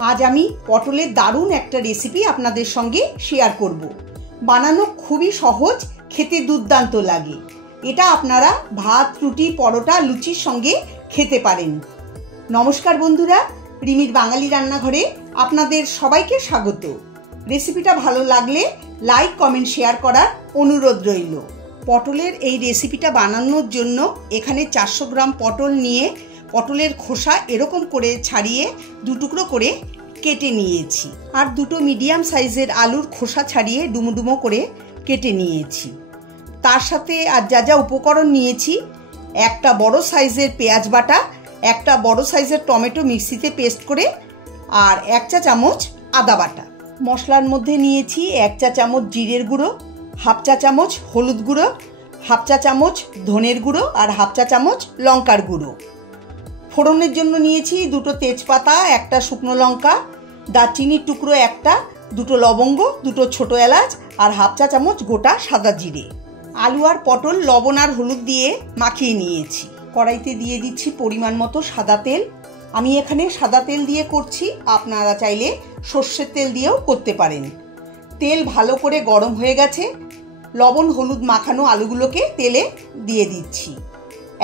आज आमी पटलेर दारुण एकटा रेसिपि आपनादेर संगे शेयर करब। बानानो खूबई सहज, खेते दुर्दान्त लागे। एटा आपनारा भात, रुटी, परोटा, लुचिर संगे खेते पारेन। नमस्कार बंधुरा, रिमिर बांगाली रान्नाघरे आपनादेर सबाइके स्वागत। रेसिपिटा भालो लागले लाइक, कमेंट, शेयर करार अनुरोध रइल। पटलेर एई रेसिपिटा बानानोर जोन्नो एखाने 400 ग्राम पटल निये पटलेर खोसा एरकम करे छाड़िए दु टुकरो करे केटे नियेछि और दुटो मीडियम साइजेर आलुर खोसा छाड़िए डुमो डुमो करे केटे नियेछि। तार साथे आर जा जा उपकरण नियेछि, एकटा बड़ो साइजेर पेঁয়াজ बाटा, एकटा बड़ो साइजेर टमेटो मिक्सिते पेस्ट करे और 1 चा चामच आदा बाटा। मशलार मध्य नियेछि 1 चा चामच जिरेर गुड़ो, हाफ चा चामच हलुद गुड़ो, हाफ चा चामच धनेर गुड़ो और हाफ चा चामच लंकार गुड़ो। फोड़নের জন্য নিয়েছি দুটো তেজপাতা, একটা শুকনো লঙ্কা, দারচিনির টুকরো একটা, দুটো লবঙ্গ, দুটো ছোট এলাচ আর হাফ চা চামচ গোটা সাদা জিরে। আলু আর পটল লবণ আর হলুদ দিয়ে মাখিয়ে নিয়েছি। কড়াইতে দিয়ে দিচ্ছি পরিমাণ মতো সাদা তেল। আমি এখানে সাদা তেল দিয়ে করছি, আপনারা চাইলে সরষের তেল দিয়েও করতে পারেন। তেল ভালো করে গরম হয়ে গেছে। লবণ হলুদ মাখানো আলুগুলোকে তেলে দিয়ে দিচ্ছি।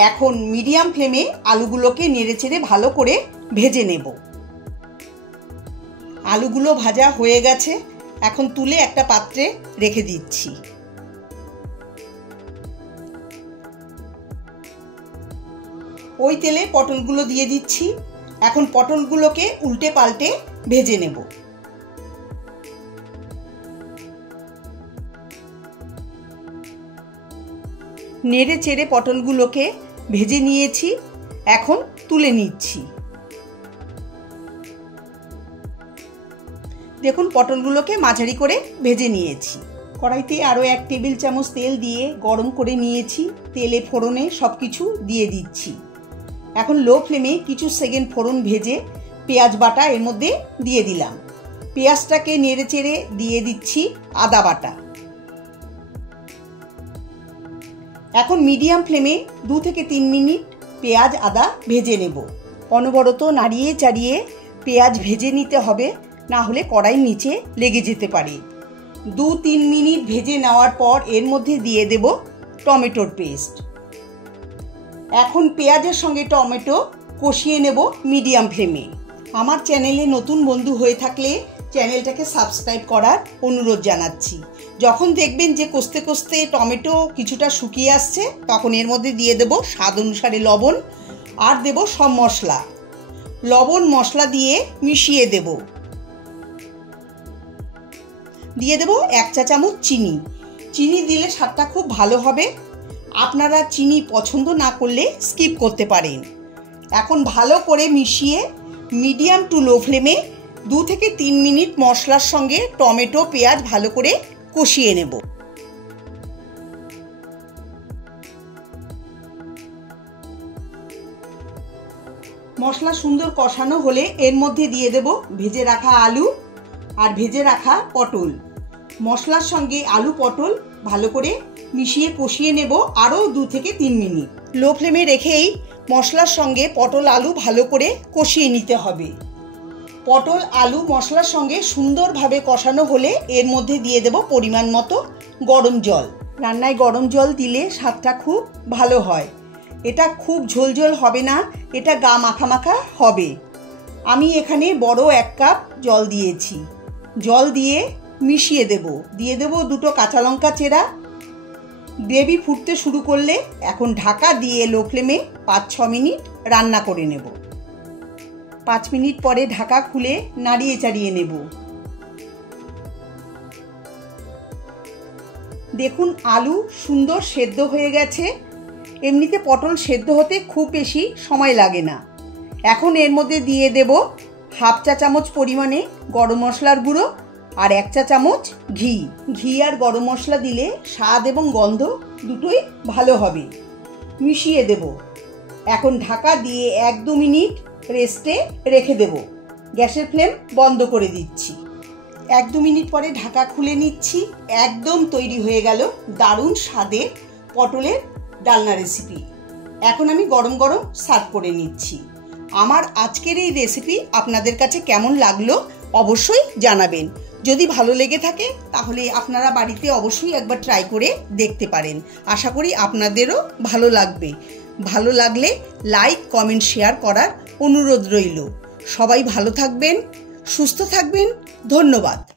এখন মিডিয়াম ফ্লেমে আলুগুলোকে নেড়েচেড়ে ভালো করে ভেজে নেব। আলুগুলো ভাজা হয়ে গেছে, এখন তুলে একটা পাত্রে রেখে দিচ্ছি। ওই তেলে পটলগুলো দিয়ে দিচ্ছি। এখন পটলগুলোকে উল্টে পাল্টে ভেজে নেব। নেড়ে চেড়ে পটলগুলোকে ভেজে নিয়েছি, এখন তুলে নিচ্ছি। দেখুন পটলগুলোকে মাঝারি করে ভেজে নিয়েছি। কড়াইতে আরও 1 টেবিল চামচ তেল দিয়ে গরম করে নিয়েছি। তেলে ফোড়নে সব কিছু দিয়ে দিচ্ছি। এখন লো ফ্লেমে কিছু সেকেন্ড ফোড়ন ভেজে পেঁয়াজ বাটা এর মধ্যে দিয়ে দিলাম। পেঁয়াজটাকে নেড়ে চেড়ে দিয়ে দিচ্ছি আদা বাটা। এখন মিডিয়াম ফ্লেমে 2 থেকে 3 মিনিট পেঁয়াজ আদা ভেজে নেব। অনবরত নাড়িয়ে চাড়িয়ে পেঁয়াজ ভেজে নিতে হবে, না হলে কড়াইয়ের নিচে লেগে যেতে পারে। 2-3 মিনিট ভেজে নেওয়ার পর এর মধ্যে দিয়ে দেব টমেটোর পেস্ট। এখন পেঁয়াজের সঙ্গে টমেটো কষিয়ে নেব মিডিয়াম ফ্লেমে। আমার চ্যানেলে নতুন বন্ধু হয়ে থাকলে চ্যানেলটাকে সাবস্ক্রাইব করার অনুরোধ জানাচ্ছি। যখন দেখবেন যে কষতে কষতে টমেটো কিছুটা শুকিয়ে আসছে, তখন এর মধ্যে দিয়ে দেব স্বাদ অনুসারে লবণ আর দেব সব মশলা। লবণ মশলা দিয়ে মিশিয়ে দেব। দিয়ে দেব 1 চা চামচ চিনি। চিনি দিলে স্বাদটা খুব ভালো হবে। আপনারা চিনি পছন্দ না করলে স্কিপ করতে পারেন। এখন ভালো করে মিশিয়ে মিডিয়াম টু লো ফ্লেমে 2 থেকে 3 মিনিট মশলার সঙ্গে টমেটো পেঁয়াজ ভালো করে কষিয়ে নেব। মশলা সুন্দর কষানো হলে এর মধ্যে দিয়ে দেব ভেজে রাখা আলু আর ভেজে রাখা পটল। মশলার সঙ্গে আলু পটল ভালো করে মিশিয়ে কষিয়ে নেব আরও 2 থেকে 3 মিনিট। লো ফ্লেমে রেখেই মশলার সঙ্গে পটল আলু ভালো করে কষিয়ে নিতে হবে। পটল আলু মশলার সঙ্গে সুন্দরভাবে কষানো হলে এর মধ্যে দিয়ে দেব পরিমাণ মতো গরম জল। রান্নায় গরম জল দিলে স্বাদটা খুব ভালো হয়। এটা খুব ঝোলঝোল হবে না, এটা গা মাখা মাখা হবে। আমি এখানে বড় 1 কাপ জল দিয়েছি। জল দিয়ে মিশিয়ে দেব। দিয়ে দেব 2টো কাঁচা লঙ্কা চেরা। গ্রেভি ফুটতে শুরু করলে এখন ঢাকা দিয়ে লো ফ্লেমে 5-6 মিনিট রান্না করে নেব। 5 মিনিট পরে ঢাকা খুলে নাড়িয়ে চাড়িয়ে নেব। দেখুন আলু সুন্দর সেদ্ধ হয়ে গেছে। এমনিতে পটল সেদ্ধ হতে খুব বেশি সময় লাগে না। এখন এর মধ্যে দিয়ে দেব হাফ চা চামচ পরিমাণে গরম মশলার গুঁড়ো আর 1 চা চামচ ঘি। ঘি আর গরম মশলা দিলে স্বাদ এবং গন্ধ দুটোই ভালো হবে। মিশিয়ে দেব। এখন ঢাকা দিয়ে 1-2 মিনিট রেস্টে রেখে দেব। গ্যাসের ফ্লেম বন্ধ করে দিচ্ছি। 1-2 মিনিট পরে ঢাকা খুলে নিচ্ছি। একদম তৈরি হয়ে গেল দারুণ স্বাদের পটলের ডালনা রেসিপি। এখন আমি গরম গরম সার্ভ করে নিচ্ছি। আমার আজকের এই রেসিপি আপনাদের কাছে কেমন লাগলো অবশ্যই জানাবেন। যদি ভালো লেগে থাকে তাহলে আপনারা বাড়িতে অবশ্যই একবার ট্রাই করে দেখতে পারেন। আশা করি আপনাদেরও ভালো লাগবে। ভালো লাগলে লাইক, কমেন্ট, শেয়ার করার অনুরোধ রইল। সবাই ভালো থাকবেন, সুস্থ থাকবেন। ধন্যবাদ।